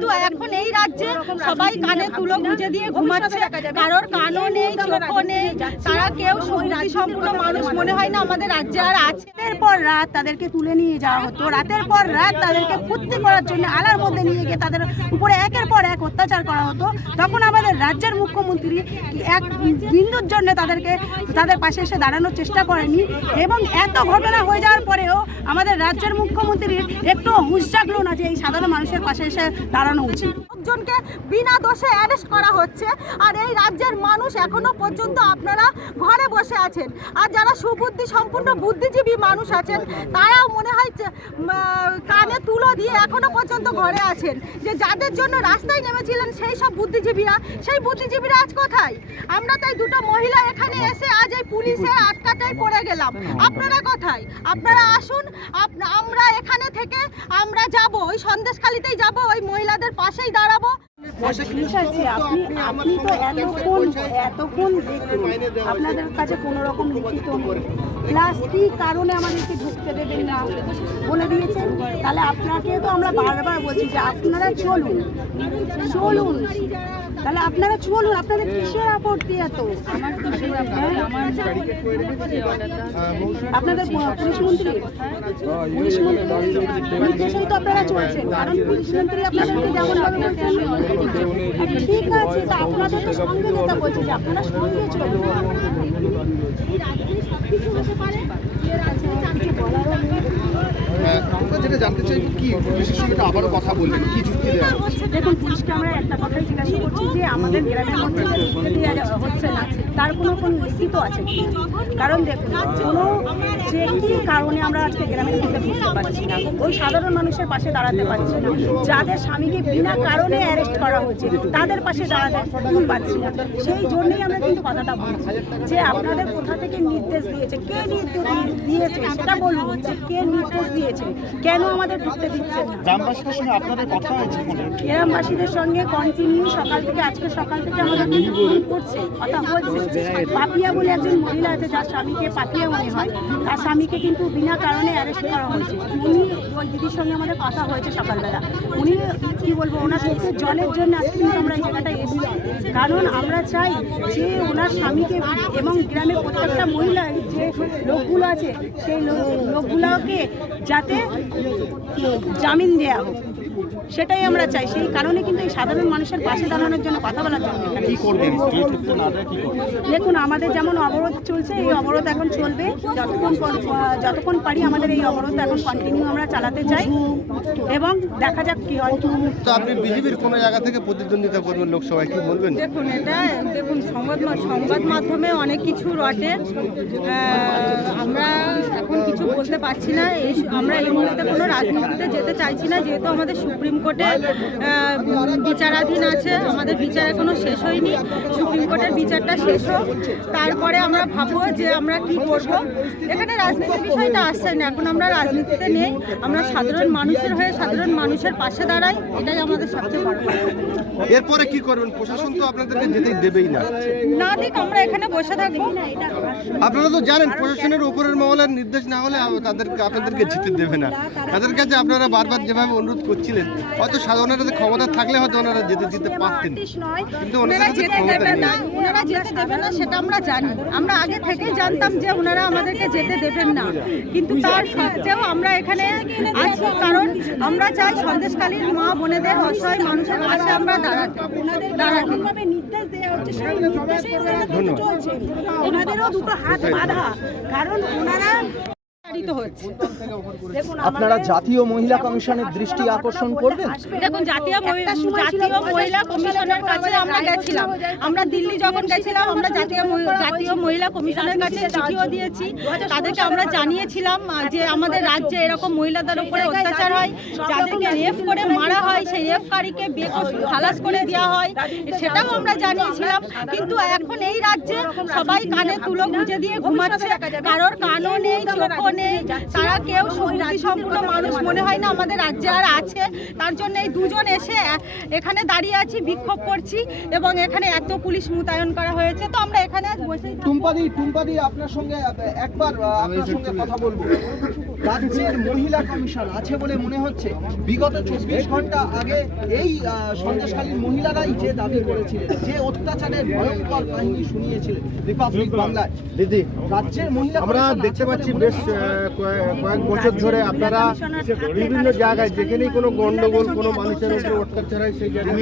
কিন্তু এখন এই রাজ্যে সবাই কানে তুলো গুঁজে দিয়ে ঘুমাচ্ছে। কারোর কানও নেই চোখও নেই তারা কেউ শক্তি সম্পূর্ণ মানুষ মনে হয় না আমাদের রাজ্যে আর আছে। রাতের পর রাত তাদেরকে তুলে নিয়ে যাওয়া হতো। রাতের পর রাত তাদেরকে ফুর্তি করার জন্য আলার মধ্যে নিয়ে গিয়ে তাদের উপরে একের পর এক অত্যাচার করা হতো। তখন আমাদের রাজ্যের মুখ্যমন্ত্রী এক বিন্দুর জন্য তাদেরকে তাদের পাশে এসে দাঁড়ানোর চেষ্টা করেনি এবং এত ঘটনা হয়ে যাওয়ার পরেও আমাদের রাজ্যের মুখ্যমন্ত্রীর একটু হুঁশ জাগলো না যে এই সাধারণ মানুষের পাশে এসে দাঁড়ানো উচিত। লোকজনকে বিনা দোষে অ্যারেস্ট করা হচ্ছে। আর এই রাজ্যের মানুষ এখনও পর্যন্ত আপনারা ঘরে বসে আছেন। আর যারা সুবুদ্ধি, সম্পূর্ণ বুদ্ধিজীবী মানুষ আছেন, তারাও মনে হয় যে, উম, আহ, কানে তুলো দিয়ে এখনও পর্যন্ত ঘরে আছেন। যে যাদের জন্য রাস্তায় নেমেছিলেন সেই সব বুদ্ধিজীবীরা, সেই বুদ্ধিজীবীরা আজ কোথায়? আমরা তাই দুটো মহিলা এখানে এসে আজ এই পুলিশের আটকাটায় পড়ে গেলাম। আপনারা কোথায়? আপনারা আসুন আমরা এখানে থেকে আমরা যাব, ওই সন্দেশখালিতেই যাব, ওই মহিলাদের পাশেই দাঁড়াবো। আপনি তো এতক্ষণ এতক্ষণ দেখুন। আপনাদের কাছে কোনো রকম লিখিত নেই। প্লাস কি কারণে আমাদেরকে ঢুকতে দেবেন না বলে দিয়েছেন তাহলে আপনাকে তো আমরা বারবার বলছি যে আপনারা চলুন চলুন। তাহলে আপনারা চলুন আপনাদের কিসের আপত্তি এত? আপনাদের প- পুলিশ মন্ত্রী? পুলিশ মন্ত্রী? তো আপনারা চলছেন কারণ পুলিশ মন্ত্রী আপনাদেরকে যেমন ভাবে বলছেন ঠিক আছে তা আপনাদের তো সঙ্গে যেটা বলছি যে আপনারা সঙ্গে চলুন। আমরা যেটা জানতে চাইব কি পুলিশের সঙ্গে আবারও কথা বললেন, কি যুক্তি দেওয়া দেখুন, পুলিশকে আমরা একটা কথাই জিজ্ঞাসা করছি যে আমাদের গ্রামের মধ্যে হচ্ছে না, তার কোনো কোনো লিখিত আছে কারণ দেখুন, কোনো যে কি কারণে আমরা আজকে গ্রামের মধ্যে ঢুকতে পারছি না, ওই সাধারণ মানুষের পাশে দাঁড়াতে পারছি না, যাদের স্বামীকে বিনা কারণে অ্যারেস্ট করা হচ্ছে তাদের পাশে দাঁড়াতে পারছি না। সেই জন্যই আমরা কিন্তু কথাটা বলছি যে আপনাদের কোথা থেকে নির্দেশ দিয়েছে, কে নির্দেশ দিয়েছে, সেটা বলুন, যে কে নির্দেশ দিয়েছে। কেন আমাদের ঢুকতে দিচ্ছেন গ্রামবাসীদের সঙ্গে আপনাদের কথা হয়েছে গ্রামবাসীদের সঙ্গে কন্টিনিউ সকাল থেকে আজকে সকাল থেকে আমাদের কিন্তু ফোন করছে কথা বলছে পাপিয়া বলে একজন মহিলা আছে যার স্বামীকে পাপিয়া মনে হয়। তার স্বামীকে কিন্তু বিনা কারণে অ্যারেস্ট করা হয়েছে। উনি ওই দিদির সঙ্গে আমাদের কথা হয়েছে সকালবেলা। উনি কি বলব ওনার চোখের জলের জন্য আজকে কিন্তু আমরা এই জায়গাটায় এসেছি। কারণ আমরা চাই যে ওনার স্বামীকে এবং গ্রামের প্রত্যেকটা মহিলার যে লোকগুলো আছে সেই লোক- লোকগুলোকে যাতে জামিন দেওয়া হোক। সেটাই আমরা চাই। সেই কারণে কিন্তু এই সাধারণ মানুষের পাশে দাঁড়ানোর জন্য কথা বলার জন্য। দেখুন আমাদের যেমন অবরোধ চলছে এই অবরোধ এখন চলবে। যতক্ষণ যতক্ষণ পারি আমাদের এই অবরোধ এখন কন্টিনিউ আমরা চালাতে চাই। এবং দেখা যাক কি হয়। তো আপনি বিজেপির কোনো জায়গা থেকে প্রতিদ্বন্দ্বিতা করবেন লোকসভায় কি বলবেন? দেখুন এটা দেখুন সংবাদ সংবাদ মাধ্যমে অনেক কিছু রটে। আমরা এখন কিছু বলতে পারছি না। এই আমরা এই মুহূর্তে কোনো রাজনীতিতে যেতে চাইছি না যেহেতু আমাদের সুপ্রিম কোর্টে বিচারাধীন আছে আমাদের বিচার এখনও শেষ হয়নি। সুপ্রিম কোর্টের বিচারটা শেষ হোক। তারপরে আমরা ভাববো যে আমরা কি করব। এখানে রাজনীতির বিষয়টা আসছে না। এখন আমরা রাজনীতিতে নেই। আমরা সাধারণ মানুষের হয়ে সাধারণ মানুষের পাশে দাঁড়াই। এটাই আমাদের সবচেয়ে বড় এরপরে কি করবেন? প্রশাসন তো আপনাদেরকে যেতেই দেবেই না। না দিক আমরা এখানে বসে থাকব। আপনারা তো জানেন প্রশাসনের উপরের মহলের নির্দেশ না হলে তাদেরকে আপনাদেরকে যেতে দেবে না। তাদের কাছে আপনারা বারবার যেভাবে অনুরোধ করছিলেন হয়তো সাধারণের ক্ষমতা থাকলে হয়তো ওনারা যেতে যেতে পারতেন কিন্তু ওনারা যেতে দেবে না ওনারা যেতে দেবে না সেটা আমরা জানি। আমরা আগে থেকেই জানতাম যে ওনারা আমাদেরকে যেতে দেবেন না। কিন্তু তার সত্ত্বেও আমরা এখানে আছি কারণ আমরা চাই সন্দেশকালীন মা বোনেদের অসহায় মানুষের পাশে আমরা দাঁড়াতে দাঁড়াতে। নির্দেশ দেওয়া হচ্ছে সেই নির্দেশেই ওনারা চলছে ওনাদেরও দুটো হাত বাঁধা। কারণ ওনারা আপনারা জাতীয় মহিলা কমিশনের দৃষ্টি আকর্ষণ করবেন? দেখুন জাতীয় জাতীয় মহিলা কমিশনের কাছে আমরা গেছিলাম। আমরা দিল্লি যখন গেছিলাম আমরা জাতীয় জাতীয় মহিলা কমিশনের কাছে চিঠিও দিয়েছি। তাদেরকে আমরা জানিয়েছিলাম যে আমাদের রাজ্যে এরকম মহিলাদের উপরে অত্যাচার হয়। যাদেরকে রেপ করে মারা হয় সেই রেপকারীকে বেকস খালাস করে দেওয়া হয়। সেটাও আমরা জানিয়েছিলাম। কিন্তু এখন এই রাজ্যে সবাই কানে তুলো গুঁজে দিয়ে ঘুমাচ্ছে। কারোর কানও নেই চোখও নেই তারা কেউ সম্পূর্ণ মানুষ মনে হয় না আমাদের রাজ্যে আর আছে। তার জন্য এই দুজন এসে এখানে দাঁড়িয়ে আছি বিক্ষোভ করছি এবং এখানে এত পুলিশ মোতায়েন করা হয়েছে। তো আমরা এখানে বসেই টুম্পাদি টুম্পাদি আপনার সঙ্গে একবার আপনার সঙ্গে কথা বলব। রাজ্যের মহিলা কমিশন আছে বলে মনে হচ্ছে। বিগত চব্বিশ ঘণ্টা আগে এই আহ, সন্দেশখালীর মহিলারাই যে দাবি করেছিলেন যে অত্যাচারের ভয়ঙ্কর কাহিনী শুনিয়েছিলেন রিপাবলিক বাংলায়। দিদি রাজ্যের মহিলা আমরা দেখতে পাচ্ছি বেশ কয়েক বছর ধরে আপনারা বিভিন্ন জায়গায় যেখানেই কোনো গন্ডগোল কোনো মানুষের উপর অত্যাচার হয় সেই জায়গায়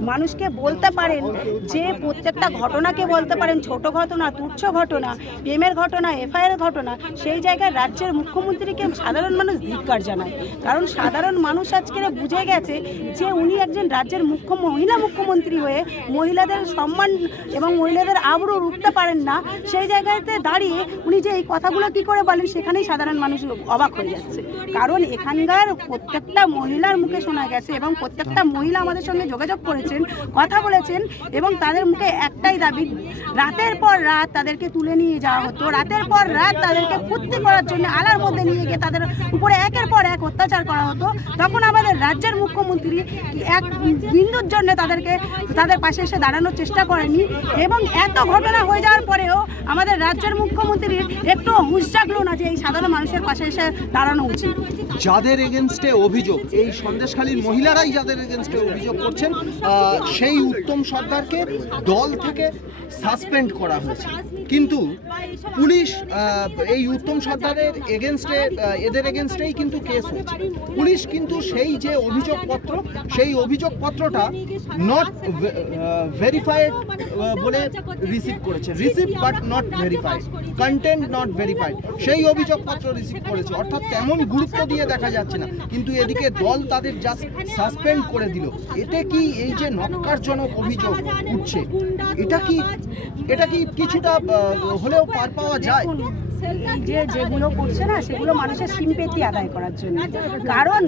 মানুষকে বলতে পারেন যে প্রত্যেকটা ঘটনাকে বলতে পারেন ছোট ঘটনা তুচ্ছ ঘটনা প্রেমের ঘটনা এফআইআর ঘটনা সেই জায়গায় রাজ্যের মুখ্যমন্ত্রীকে সাধারণ মানুষ ধিক্কার জানায়। কারণ সাধারণ মানুষ আজকে বুঝে গেছে যে উনি একজন রাজ্যের মুখ্য মহিলা মুখ্যমন্ত্রী হয়ে মহিলাদের সম্মান এবং মহিলাদের আবরু রুখতে পারেন না সেই জায়গাতে দাঁড়িয়ে উনি যে এই কথাগুলো কি করে বলেন, সেখানেই সাধারণ মানুষ অবাক হয়ে যাচ্ছে। কারণ এখানকার প্রত্যেকটা মহিলার মুখে শোনা গেছে এবং প্রত্যেকটা মহিলা আমাদের সঙ্গে যোগাযোগ করেছেন, কথা বলেছেন এবং তাদের মুখে একটাই দাবি, রাতের পর রাত তাদেরকে তুলে নিয়ে যাওয়া হতো। রাতের পর রাত তাদেরকে ফুর্তি করার জন্য আলার মধ্যে নিয়ে গিয়ে তাদের উপরে একের পর এক অত্যাচার করা হতো। তখন আমাদের রাজ্যের মুখ্যমন্ত্রী এক বিন্দুর জন্য তাদেরকে, তাদের পাশে এসে দাঁড়ানোর চেষ্টা করেনি এবং এত ঘটনা হয়ে যাওয়ার পরেও আমাদের রাজ্যের মুখ্যমন্ত্রীর একটু হুঁশ জাগলো না যে এই সাধারণ মানুষের পাশে এসে দাঁড়ানো উচিত। যাদের এগেনস্টে অভিযোগ, এই সন্দেশখালীর মহিলারাই যাদের এগেনস্টে অভিযোগ করছেন সেই উত্তম সর্দারকে দল থেকে সাসপেন্ড করা হয়েছে। কিন্তু পুলিশ এই উত্তম সর্দারের এগেনস্টে এদের এগেনস্টেই কিন্তু কেস হয়েছে। পুলিশ কিন্তু সেই যে অভিযোগপত্র, সেই অভিযোগপত্রটা নট ভেরিফাইড বলে রিসিভ করেছে। Receive but not verified content not verified সেই অভিযোগপত্র রিসিভ করেছে। অর্থাৎ তেমন গুরুত্ব দিয়ে দেখা যাচ্ছে না। কিন্তু এদিকে দল তাদের জাস্ট সাসপেন্ড করে দিল। এতে কি এই যে নক্কারজনক অভিযোগ উঠছে, এটা কি এটা কি কিছুটা হলেও পার পাওয়া যায়। যে যেগুলো করছে না, সেগুলো মানুষের সিম্পেতি আদায় করার জন্য। কারণ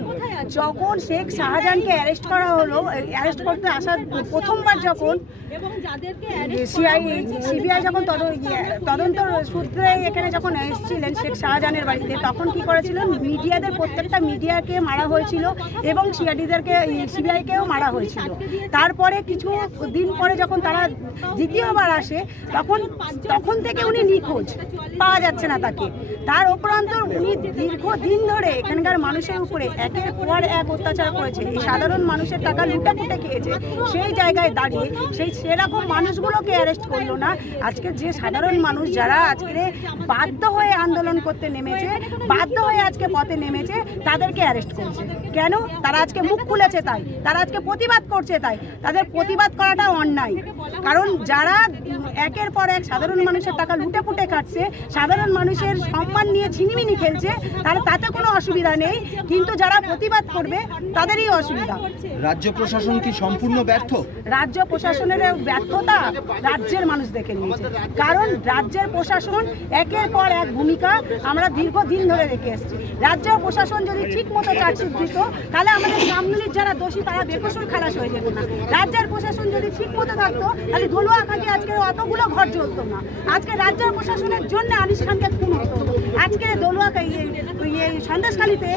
যখন শেখ শাহজাহানকে অ্যারেস্ট করা হলো অ্যারেস্ট করতে আসার প্রথমবার যখন সিআই সিবিআই যখন তদ- তদন্ত সূত্রে এখানে যখন এসেছিলেন শেখ শাহজাহানের বাড়িতে, তখন কি করেছিলেন? মিডিয়াদের প্রত্যেকটা মিডিয়াকে মারা হয়েছিল এবং সিআইডিদেরকে, সিবিআইকেও মারা হয়েছিল। তারপরে কিছু দিন পরে যখন তারা দ্বিতীয়বার আসে, তখন তখন থেকে উনি নিখোঁজ। পাওয়া যাচ্ছে না তাকে। তার উপরান্ত উনি দীর্ঘদিন ধরে এখানকার মানুষের উপরে একের পর এক অত্যাচার করেছে। এই সাধারণ মানুষের টাকা লুটে পুটে খেয়েছে। সেই জায়গায় দাঁড়িয়ে সেই সেরকম মানুষগুলোকে অ্যারেস্ট করল না। আজকে যে সাধারণ মানুষ যারা আজকে বাধ্য হয়ে আন্দোলন করতে নেমেছে, বাধ্য হয়ে আজকে পথে নেমেছে, তাদেরকে অ্যারেস্ট করছে। কেন? তারা আজকে মুখ খুলেছে তাই। তারা আজকে প্রতিবাদ করছে তাই। তাদের প্রতিবাদ করাটা অন্যায়। কারণ যারা একের পর এক সাধারণ মানুষের টাকা লুটে পুটে খাচ্ছে সাধারণ মানুষের সম্মান নিয়ে ছিনিমিনি খেলছে তাহলে তাতে কোনো অসুবিধা নেই। কিন্তু যারা প্রতিবাদ করবে তাদেরই অসুবিধা। রাজ্য প্রশাসন কি সম্পূর্ণ ব্যর্থ? রাজ্য প্রশাসনের ব্যর্থতা রাজ্যের মানুষ দেখে নিয়েছে। কারণ রাজ্যের প্রশাসন একের পর এক ভূমিকা আমরা দীর্ঘদিন ধরে রেখে এসেছি। রাজ্য প্রশাসন যদি ঠিক মতো চার্জশিট দিত তাহলে আমাদের গ্রামগুলির যারা দোষী, তারা বেকসুর খালাস হয়ে যেত না। রাজ্যের প্রশাসন যদি ঠিক মতো থাকতো, তাহলে ধলুয়া খাঁকে আজকে অতগুলো ঘর জ্বলতো না। আজকে রাজ্য প্রশাসনের জন্য আনিস খানকে খুন হতো। আজকে দলুয়া সন্দেশখালিতে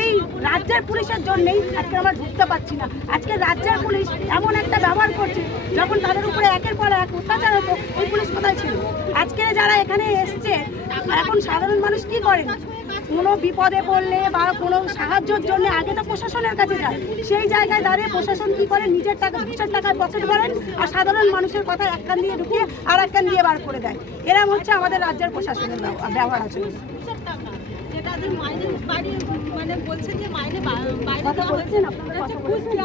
এই রাজ্যের পুলিশের জন্যেই আজকে আমরা ঢুকতে পারছি না। আজকে রাজ্যের পুলিশ এমন একটা ব্যবহার করছে, যখন তাদের উপরে একের পর এক অত্যাচার হতো ওই পুলিশ কোথায় ছিল? আজকে যারা এখানে এসছে, এখন সাধারণ মানুষ কি করেন কোনো বিপদে পড়লে বা কোনো সাহায্যের জন্য আগে তো প্রশাসনের কাছে যায় সেই জায়গায় দাঁড়িয়ে প্রশাসন কি করে? নিজের টাকা দুশের টাকায় পকেট ভরেন আর সাধারণ মানুষের কথা এক কান দিয়ে ঢুকিয়ে আর এক কান দিয়ে বার করে দেয়। এরম হচ্ছে আমাদের রাজ্যের প্রশাসনের ব্যবহার আছে। কথা বলছেন কথা বলছেন?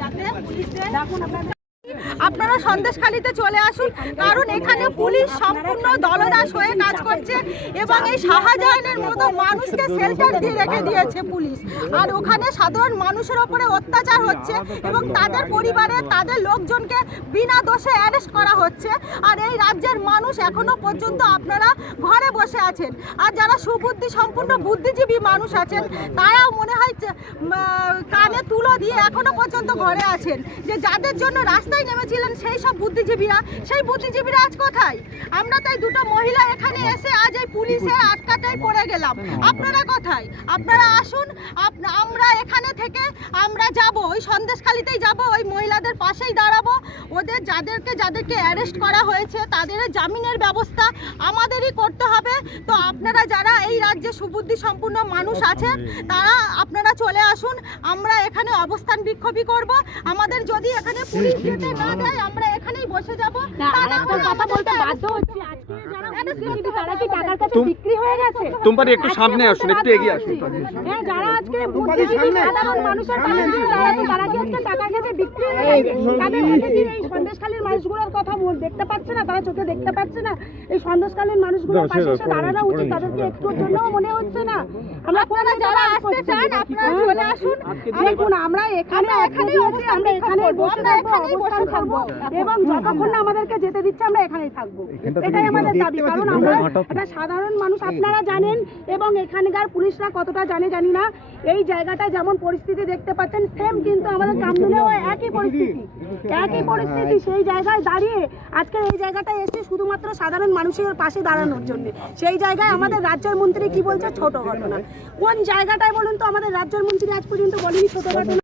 যাতে পুলিশদের দেখুন আপনাদের আপনারা সন্দেশখালিতে চলে আসুন, কারণ এখানে পুলিশ সম্পূর্ণ দলদাস হয়ে কাজ করছে এবং এই শাহজাহানের মতো মানুষকে শেল্টার দিয়ে রেখে দিয়েছে পুলিশ। আর ওখানে সাধারণ মানুষের ওপরে অত্যাচার হচ্ছে এবং তাদের পরিবারে তাদের লোকজনকে বিনা দোষে অ্যারেস্ট করা হচ্ছে। আর এই রাজ্যের মানুষ এখনও পর্যন্ত আপনারা ঘরে বসে আছেন। আর যারা সুবুদ্ধি সম্পূর্ণ বুদ্ধিজীবী মানুষ আছেন, তারাও মনে হয় কানে তুলো দিয়ে এখনও পর্যন্ত ঘরে আছেন। যে যাদের জন্য রাস্তায় নেমেছিলেন সেই সব বুদ্ধিজীবীরা। সেই বুদ্ধিজীবীরা আজ কোথায়? আমরা তাই দুটো মহিলা এখানে এসে আজ এই পুলিশের আটকাটায় পড়ে গেলাম। আপনারা কোথায়? আপনারা আসুন আমরা এখানে থেকে আমরা যাব ওই সন্দেশখালিতেই যাব ওই মহিলাদের পাশেই দাঁড়াবো। ওদের যাদেরকে যাদেরকে অ্যারেস্ট করা হয়েছে তাদের জামিনের ব্যবস্থা আমাদেরই করতে হবে। তো আপনারা যারা এই রাজ্যে সুবুদ্ধি সম্পূর্ণ মানুষ আছেন তারা আপনারা চলে এখানে অবস্থান বিক্ষোভই করব। আমাদের যদি এখানে পুলিশ যেতে না দেয় আমরা এখানেই বসে যাব। কথা বলতে বাধ্য হচ্ছি। আজকে যারা তারা কি টাকার কাছে বিক্রি হয়ে গেছে? একটু সামনে আসুন একটু এগিয়ে আসুন। হ্যাঁ, যারা আজকে বুদ্ধিজীবী সাধারণ মানুষের পাশে দিয়ে দাঁড়াতো, তারা কি আজকে টাকার কাছে বিক্রি হয়ে গেছে? তাদের এই সন্দেশখালীর কথা বল- দেখতে পাচ্ছে না তারা চোখে দেখতে পাচ্ছে না। এই সন্দেশখালীর মানুষগুলোর পাশে এসে দাঁড়ানো উচিত তাদেরকে একটু জন্য মনে হচ্ছে না। আমরা আপনারা যারা আসতে চান আপনারা চলে আসুন। দেখুন আমরা এখানে এখানে আমরা এখানে বসে থাকব। অবস্থান করব। এবং যতক্ষণ না আমাদেরকে যেতে দিচ্ছে আমরা এখানেই থাকব। এটাই আমাদের দাবি। কারণ আমরা একটা সাধারণ মানুষ আপনারা জানেন এবং এখানকার পুলিশরা কতটা জানে জানি না। এই জায়গাটা যেমন পরিস্থিতি দেখতে পাচ্ছেন সেম কিন্তু আমাদের কামদুলেও একই পরিস্থিতি। একই পরিস্থিতি সেই জায়গায় দাঁড়িয়ে আজকে এই জায়গাটা এসে শুধুমাত্র সাধারণ মানুষের পাশে দাঁড়ানোর জন্য। সেই জায়গায় আমাদের রাজ্যের মন্ত্রী কি বলছে? ছোট ঘটনা। কোন জায়গাটায় বলুন তো? আমাদের রাজ্যের মন্ত্রী আজ পর্যন্ত বলেনি ছোট ঘটনা।